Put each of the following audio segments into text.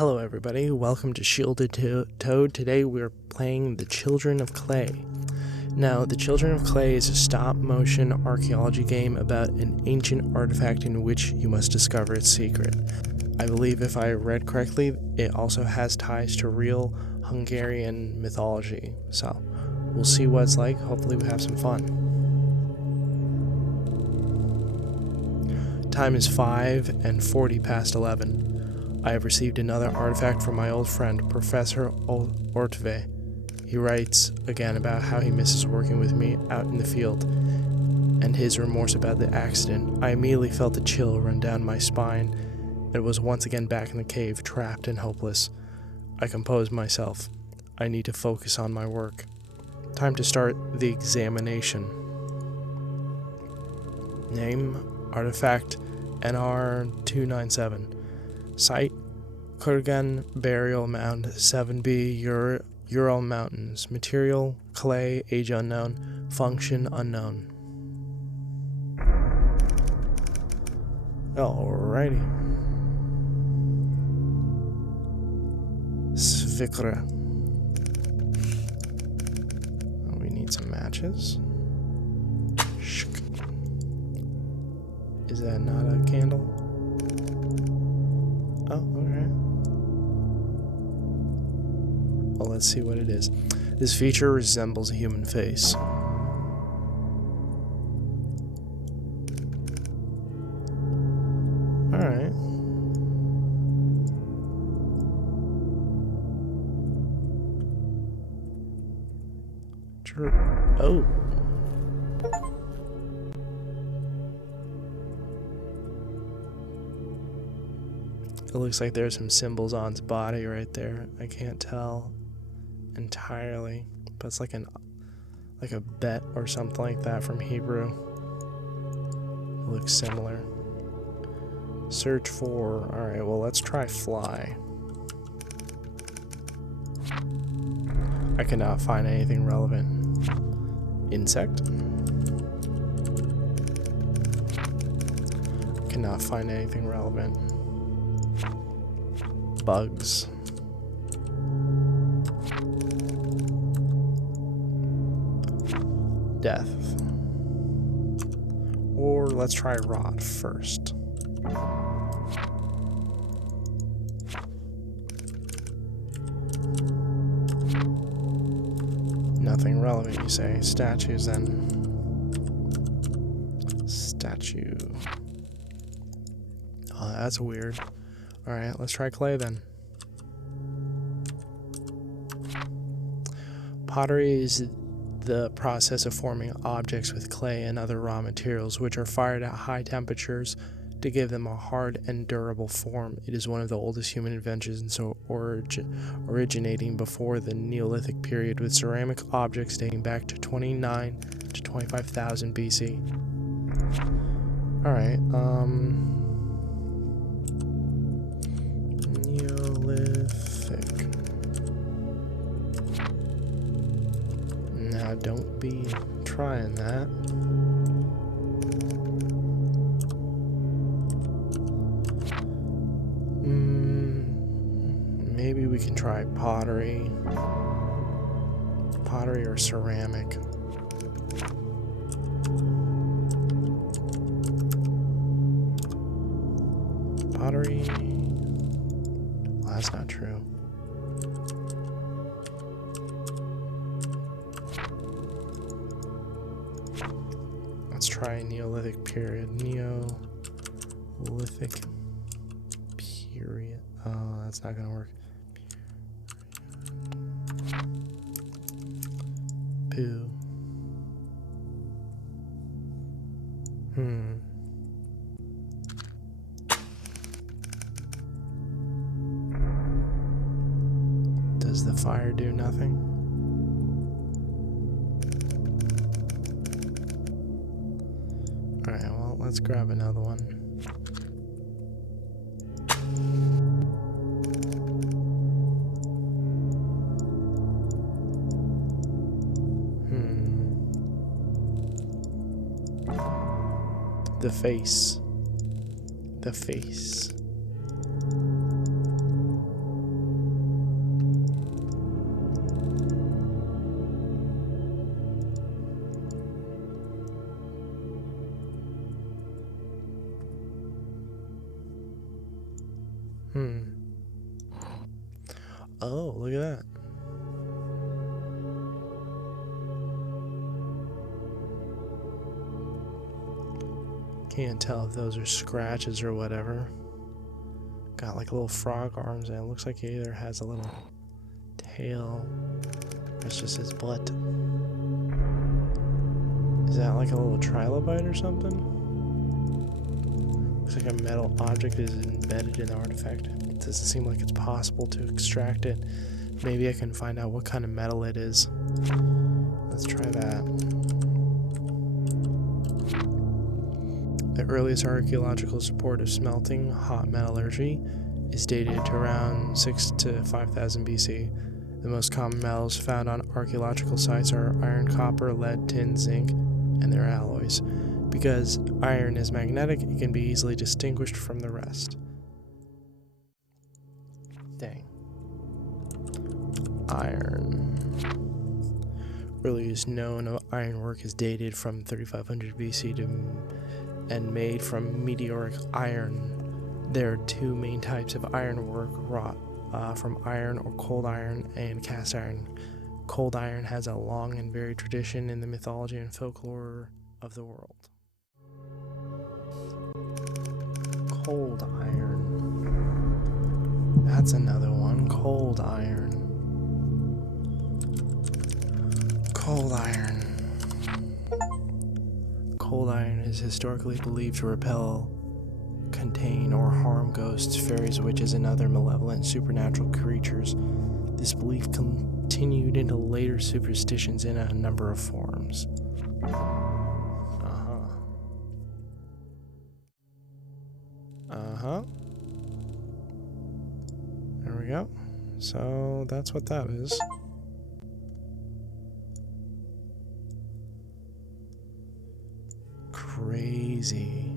Hello everybody, welcome to Shielded Toad. Today we're playing The Children of Clay. Now, The Children of Clay is a stop-motion archaeology game about an ancient artifact in which you must discover its secret. I believe if I read correctly, it also has ties to real Hungarian mythology. So, we'll see what it's like. Hopefully we have some fun. Time is 5:40 past 11. I have received another artifact from my old friend, Professor Ortve. He writes again about how he misses working with me out in the field, and his remorse about the accident. I immediately felt a chill run down my spine, and was once again back in the cave, trapped and hopeless. I composed myself. I need to focus on my work. Time to start the examination. Name, artifact, NR297. Site, Kurgan Burial Mound, 7B, Ural Mountains. Material, clay, age unknown. Function unknown. Alrighty. Svikra. We need some matches. Is that not a candle? Oh, okay. Well, let's see what it is. This feature resembles a human face. Alright. Oh. It looks like there's some symbols on its body right there. I can't tell entirely, but it's like a bet or something like that from Hebrew. It looks similar. Search for. Alright, well, let's try fly. I cannot find anything relevant. Insect. Cannot find anything relevant. Bugs. Death. Or let's try rot first. Nothing relevant, you say. Statues then. Statue. Oh, that's weird. Alright, let's try clay then. Pottery is the process of forming objects with clay and other raw materials, which are fired at high temperatures to give them a hard and durable form. It is one of the oldest human inventions, and originating before the Neolithic period, with ceramic objects dating back to 29 to 25,000 BC. Alright, Neolithic. Now, don't be trying that. Maybe we can try pottery. Pottery or ceramic. Pottery. Well, that's not true. Let's try Neolithic period. Neolithic period. Oh, that's not gonna work. Poo. Does the fire do nothing? Alright, well, let's grab another one. The face. The face. Oh, look at that. Can't tell if those are scratches or whatever. Got like little frog arms, and it looks like he either has a little tail or it's just his butt. Is that like a little trilobite or something? Looks like a metal object is embedded in the artifact. It doesn't seem like it's possible to extract it. Maybe I can find out what kind of metal it is. Let's try that. The earliest archaeological support of smelting, hot metallurgy, is dated to around 6 to 5000 BC. The most common metals found on archaeological sites are iron, copper, lead, tin, zinc, and their alloys. Because iron is magnetic, it can be easily distinguished from the rest. Dang. Iron. Earliest known of ironwork is dated from 3500 BC and made from meteoric iron. There are two main types of ironwork wrought from iron or cold iron and cast iron. Cold iron has a long and varied tradition in the mythology and folklore of the world. Cold iron. That's another one. Cold iron. Cold iron. Cold iron is historically believed to repel, contain, or harm ghosts, fairies, witches, and other malevolent supernatural creatures. This belief continued into later superstitions in a number of forms. There we go. So that's what that is. Crazy.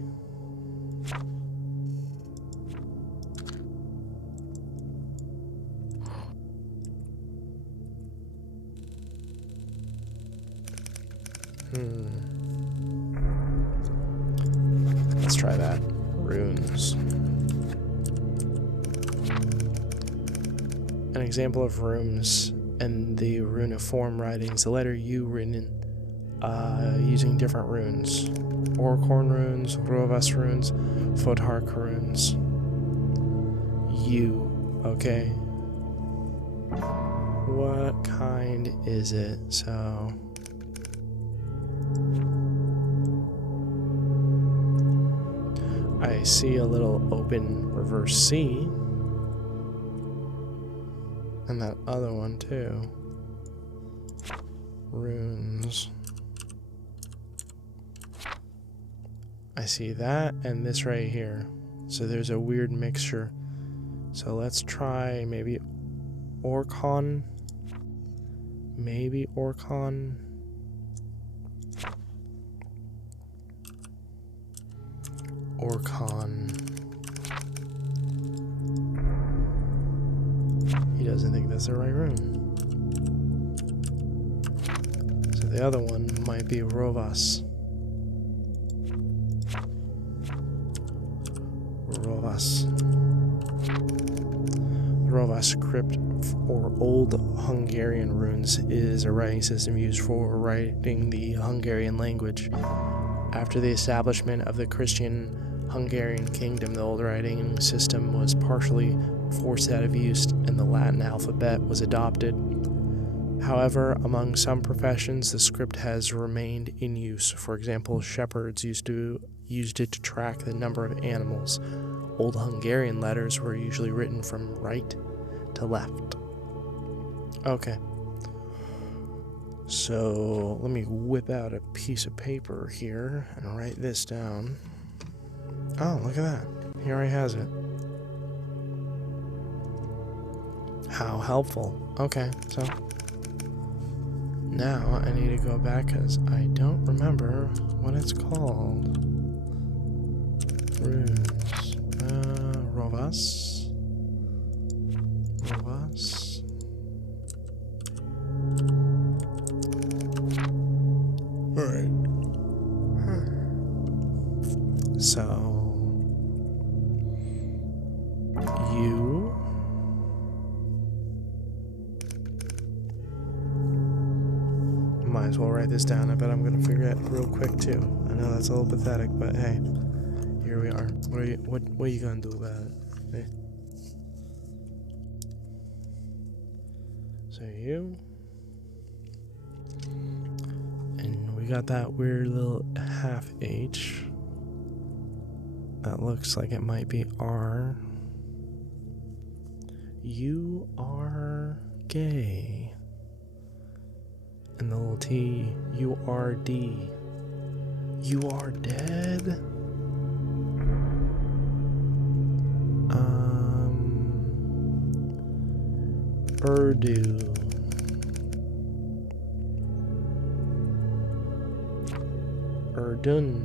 Let's try that. Runes. An example of runes and the runiform writings, the letter U written using different runes. Orkhorn runes, Rovas runes, Fodhark runes. U, okay. What kind is it? So... I see a little open reverse C. And that other one too. Runes. I see that and this right here. So there's a weird mixture. So let's try maybe Orkhon. Maybe Orkhon. Orkhon. He doesn't think that's the right rune. So the other one might be Rovas. Rovas. The Rovas script, or Old Hungarian runes, is a writing system used for writing the Hungarian language. After the establishment of the Christian Hungarian kingdom, the old writing system was partially forced out of use and the Latin alphabet was adopted. However, among some professions, the script has remained in use. For example, shepherds used it to track the number of animals. Old Hungarian letters were usually written from right to left. Okay. So let me whip out a piece of paper here and write this down. Oh, look at that. Here he has it. How helpful. Okay, so now I need to go back because I don't remember what it's called. Runes. Rovas. Rovas. Alright. So, U might as well write this down. I bet I'm gonna forget real quick too. I know that's a little pathetic, but hey, here we are. What are you gonna do about it? Hey. So you, and we got that weird little half H. That looks like it might be R. You are gay. And the little T, you are D. You are dead? Urdu. Urdun.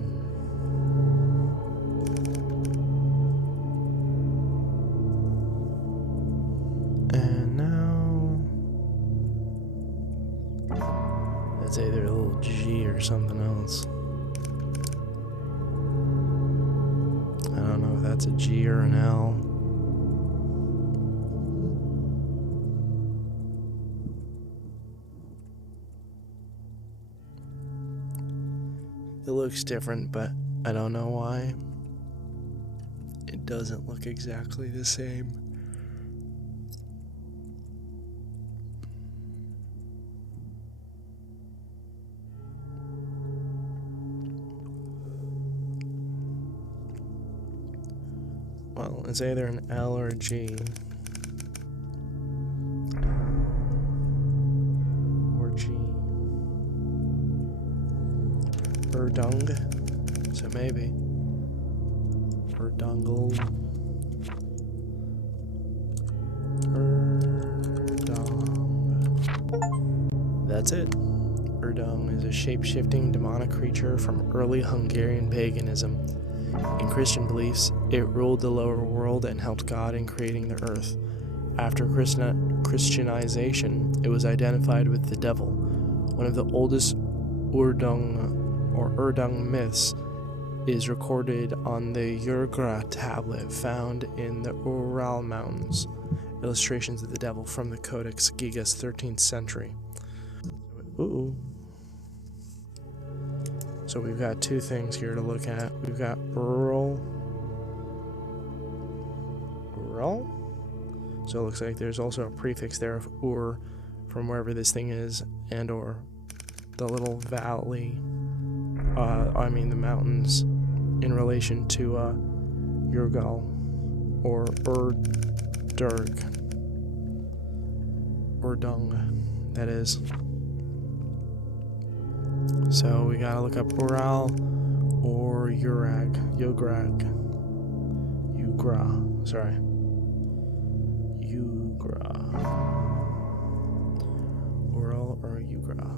And now that's either a little G or something else. I don't know if that's a G or an L. It looks different, but I don't know why. It doesn't look exactly the same. Well, it's either an L or a G. Or G. Urdung. So maybe. Urdungle. Urdung. That's it. Urdung is a shape-shifting demonic creature from early Hungarian paganism. In Christian beliefs, it ruled the lower world and helped God in creating the earth. After Christianization, it was identified with the devil. One of the oldest Urdung myths is recorded on the Yurgra tablet found in the Ural Mountains. Illustrations of the devil from the Codex Gigas, 13th century. Ooh. So we've got two things here to look at. We've got Ural. So it looks like there's also a prefix there of Ur from wherever this thing is, and or the little valley, the mountains in relation to Yurgal or Urdung, that is. So we gotta look up Ural or Ugra, sorry. Ugra. Ural or Ugra.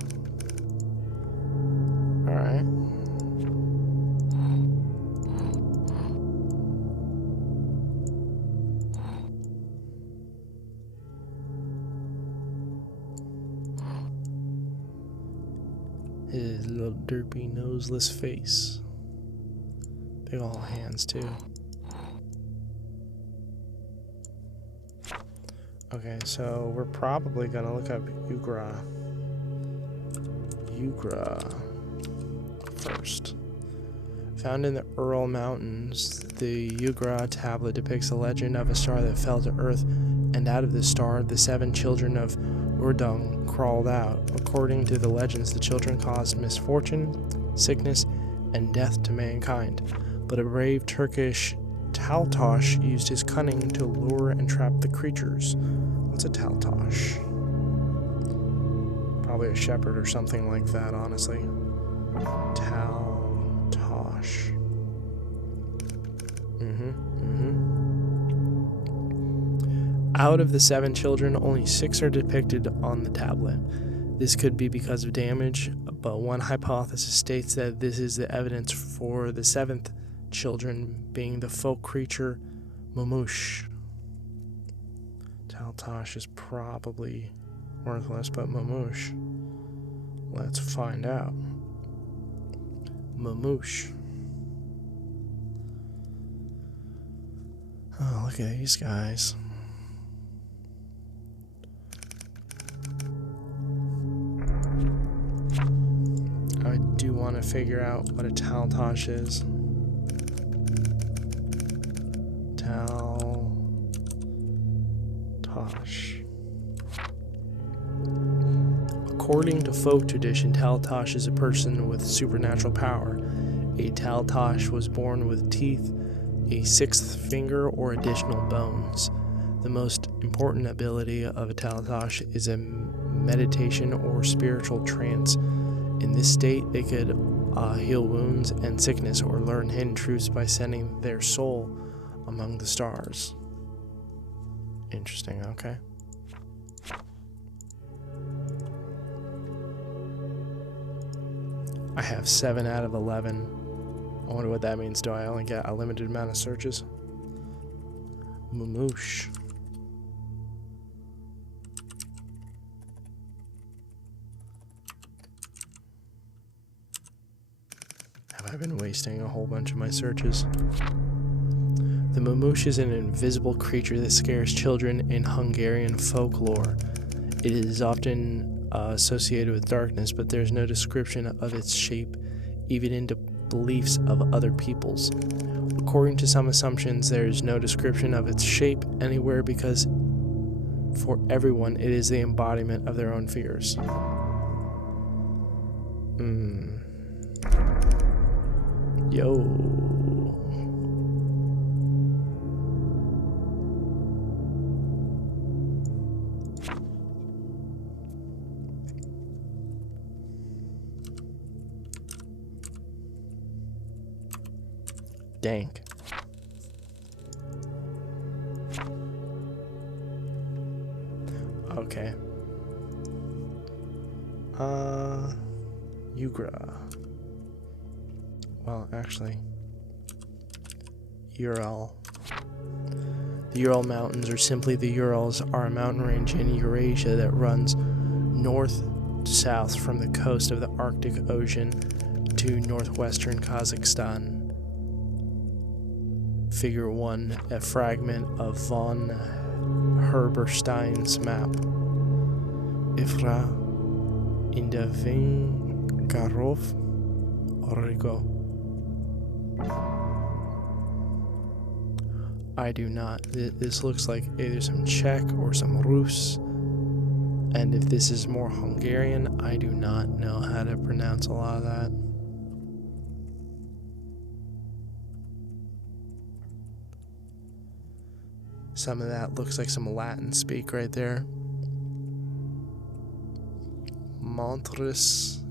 Alright. His little derpy noseless face. Big ol' hands too. Okay, so we're probably gonna look up Ugra first. Found in the Ural Mountains, the Ugra tablet depicts a legend of a star that fell to earth, and out of the star, the 7 children of Urdung crawled out. According to the legends, the children caused misfortune, sickness, and death to mankind. But a brave Turkish Taltosh used his cunning to lure and trap the creatures. What's a Taltosh? Probably a shepherd or something like that, honestly. Taltosh. Out of the 7 children, only 6 are depicted on the tablet. This could be because of damage, but one hypothesis states that this is the evidence for the 7th children being the folk creature Mamush. Taltosh is probably worthless, but Mamush. Let's find out. Mamush. Oh, look at these guys. do want to figure out what a taltosh is. Taltosh. According to folk tradition, taltosh is a person with supernatural power. A taltosh was born with teeth, a sixth finger, or additional bones. The most important ability of a taltosh is a meditation or spiritual trance. In this state, they could heal wounds and sickness or learn hidden truths by sending their soul among the stars. Interesting, okay. I have 7 out of 11. I wonder what that means. Do I only get a limited amount of searches? Moosh. Have I been wasting a whole bunch of my searches? The Moosh is an invisible creature that scares children in Hungarian folklore. It is often associated with darkness, but there's no description of its shape, even in the beliefs of other peoples. According to some assumptions, there is no description of its shape anywhere because for everyone it is the embodiment of their own fears. Yo. Dank. Okay. Ugra. Well, actually, Ural. The Ural Mountains, or simply the Urals, are a mountain range in Eurasia that runs north to south from the coast of the Arctic Ocean to northwestern Kazakhstan. Figure 1, a fragment of von Herberstein's map. Ifra in der Vingarov Origo. I do not. This looks like either some Czech or some Rus. And if this is more Hungarian, I do not know how to pronounce a lot of that. Some of that looks like some Latin speak right there. Montris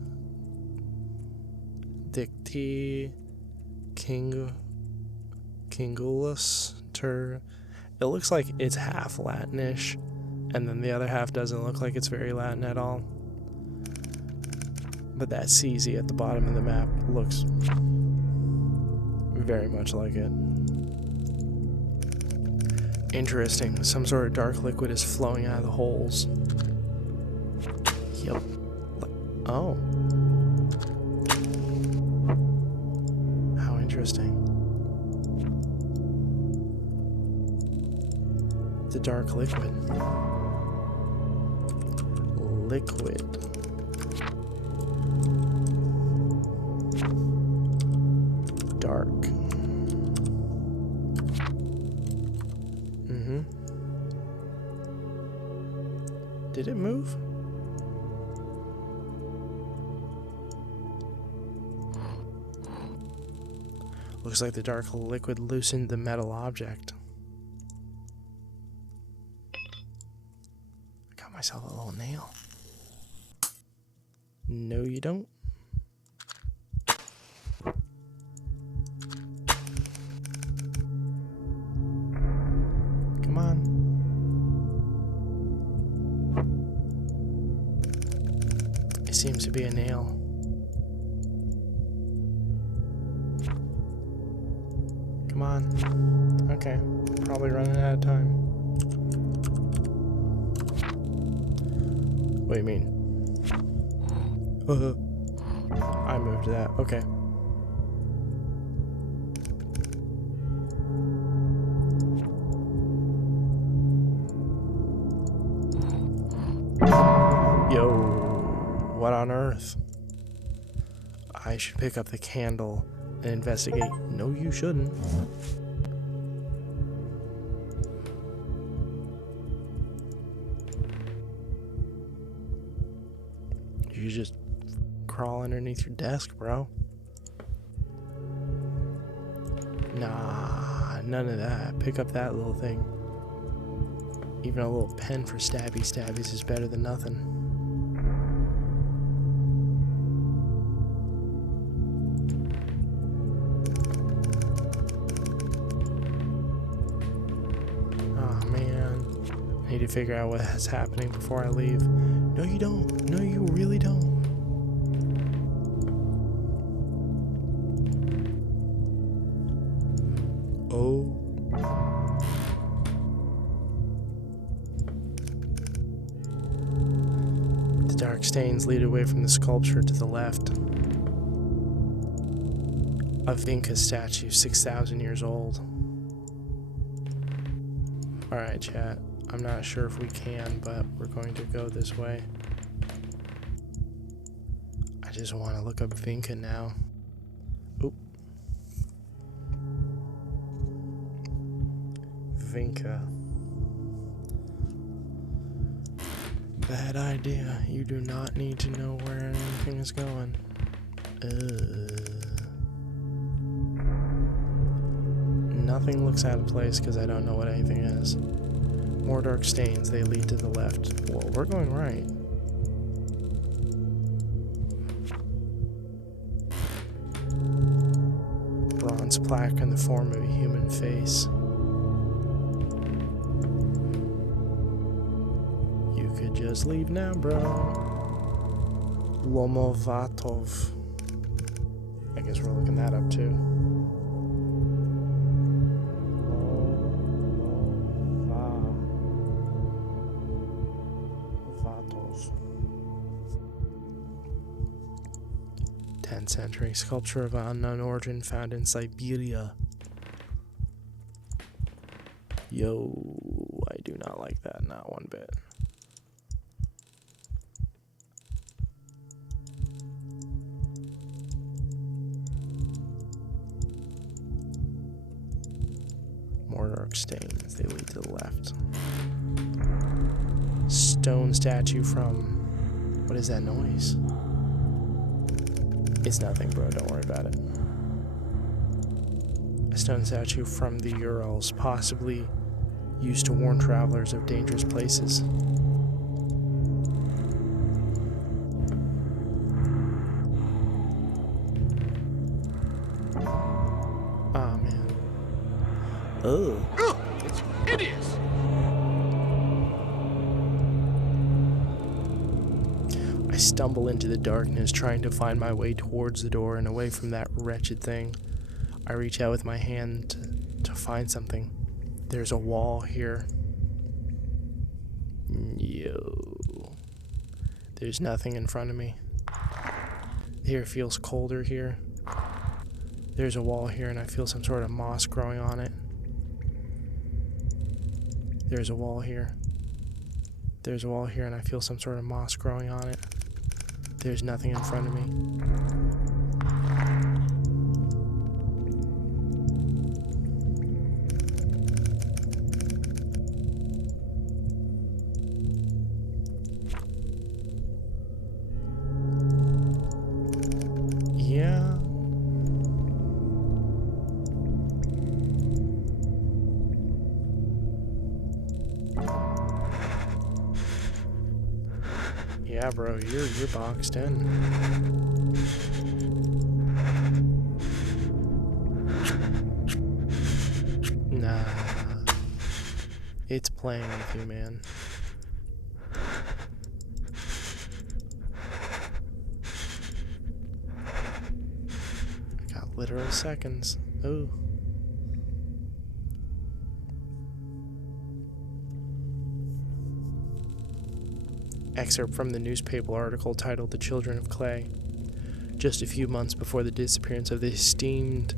Dicti Kingulus Tur. It looks like it's half Latinish, and then the other half doesn't look like it's very Latin at all. But that CZ at the bottom of the map looks very much like it. Interesting. Some sort of dark liquid is flowing out of the holes. Yep. Oh. How interesting. The dark liquid. Liquid. Dark. Did it move? Looks like the dark liquid loosened the metal object. I got myself a little nail. No, you don't. Come on. It seems to be a nail. Come on. Okay. Probably running out of time. What do you mean? I moved that. Okay. Yo. What on earth? I should pick up the candle and investigate. No, you shouldn't. You just crawl underneath your desk, bro. Nah, none of that. Pick up that little thing. Even a little pen for stabby stabbies is better than nothing. Oh man. I need to figure out what's happening before I leave. No, you don't. No, you really don't. Oh. The dark stains lead away from the sculpture to the left. A Vinca statue, 6,000 years old. Alright, chat. I'm not sure if we can, but we're going to go this way. I just want to look up Vinca now. Oop. Vinca. Bad idea. You do not need to know where anything is going. Nothing looks out of place because I don't know what anything is. More dark stains, they lead to the left. Well, we're going right. Bronze plaque in the form of a human face. You could just leave now, bro. Lomovatov. I guess we're looking that up too. 10th century sculpture of unknown origin found in Siberia. Yo, I do not like that, not one bit. More dark stains, they lead to the left. Stone statue from... What is that noise? It's nothing, bro, don't worry about it. A stone statue from the Urals, possibly used to warn travelers of dangerous places. Oh, man. Oh. It's hideous! I stumble into the darkness, trying to find my way towards the door and away from that wretched thing. I reach out with my hand to find something. There's a wall here. Yo. There's nothing in front of me. The air feels colder here. There's a wall here and I feel some sort of moss growing on it. There's a wall here. There's a wall here and I feel some sort of moss growing on it. There's nothing in front of me. Yeah. Yeah, bro, you're boxed in. Nah. It's playing with you, man. I got literal seconds. Ooh. Excerpt from the newspaper article titled "The Children of Clay." Just a few months before the disappearance of the esteemed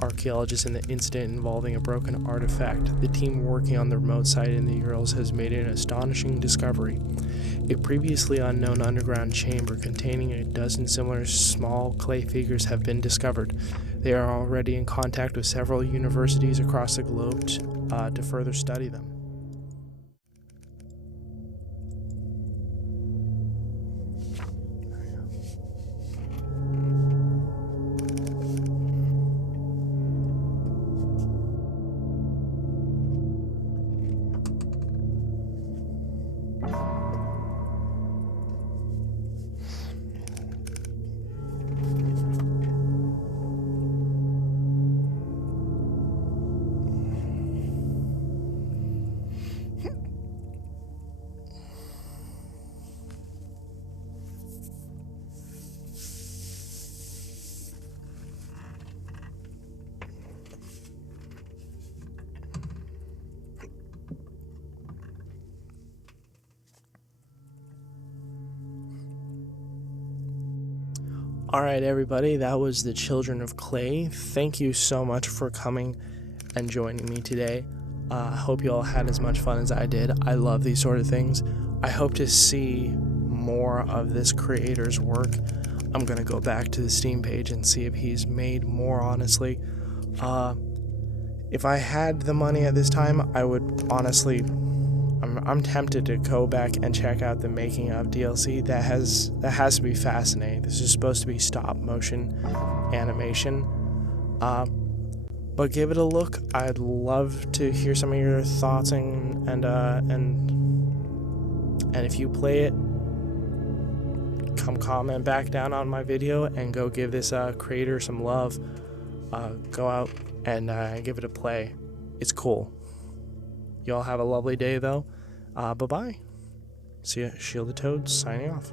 archaeologist in the incident involving a broken artifact, the team working on the remote site in the Urals has made an astonishing discovery. A previously unknown underground chamber containing a dozen similar small clay figures have been discovered. They are already in contact with several universities across the globe to further study them. Alright everybody, that was the Children of Clay. Thank you so much for coming and joining me today. I hope you all had as much fun as I did. I love these sort of things. I hope to see more of this creator's work. I'm going to go back to the Steam page and see if he's made more, honestly. If I had the money at this time, I would honestly... I'm tempted to go back and check out the making of DLC. That has to be fascinating. This is supposed to be stop motion animation, but give it a look. I'd love to hear some of your thoughts and if you play it, come comment back down on my video and go give this creator some love. Go out and give it a play. It's cool. Y'all have a lovely day, though. Bye-bye. See ya. Shield the Toads, signing off.